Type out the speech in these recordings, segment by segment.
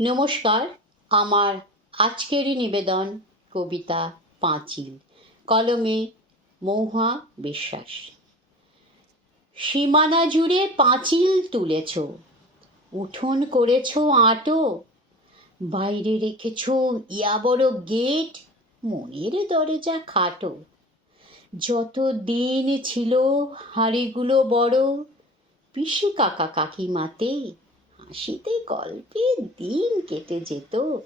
নমস্কার। আমার আজকেরই নিবেদন কবিতা পাঁচিল, কলমে মহুয়া বিশ্বাস। সীমানা জুড়ে পাঁচিল তুলেছ, উঠোন করেছ আঁটো, বাইরে রেখেছ ইয়া বড় গেট, মনের দরজা খাটো। যত দিন ছিল হাঁড়িগুলো বড়, পিসি কাকা কাকিমাতে হাসিতে গল্পে দিন কেটে যেত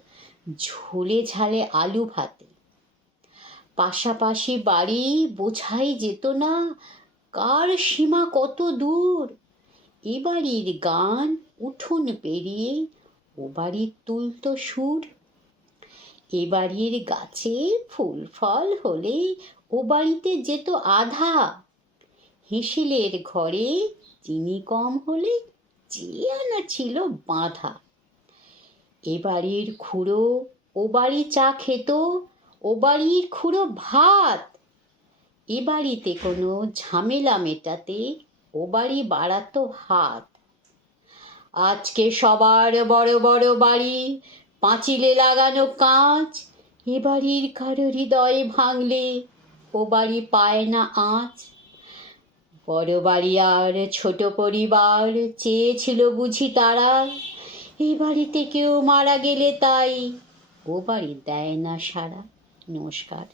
ঝোলে ঝালে আলু ভাতে। পাশাপাশি বাড়ি বোঝাই যেত না কার সীমা কত দূর। এ বাড়ির গান উঠোন পেরিয়ে ও বাড়ির তুলত সুর। এ বাড়ির গাছে ফুল ফল হলে ও বাড়িতে যেত আধা। হেঁসেলের ঘরে চিনি কম হলে যে আনা ছিল বাঁধা। এ বাড়ির খুড়ো ও বাড়ি চা খেত, ও বাড়ির খুড়ো ভাত। এ বাড়িতে কোনো ঝামেলা মেটাতে ও বাড়ি বাড়াতো হাত। আজকে সবার বড় বড় বাড়ি, পাঁচিলে লাগানো কাঁচ। এ বাড়ির কারো হৃদয় ভাঙলে ও বাড়ি পায় না আঁচ। বড় বাড়ি আর ছোট পরিবার চেয়েছিল বুঝি তারা, এই বাড়িতে কেউ মারা গেলে তাই ও বাড়ি দেয় না সাড়া। নমস্কার।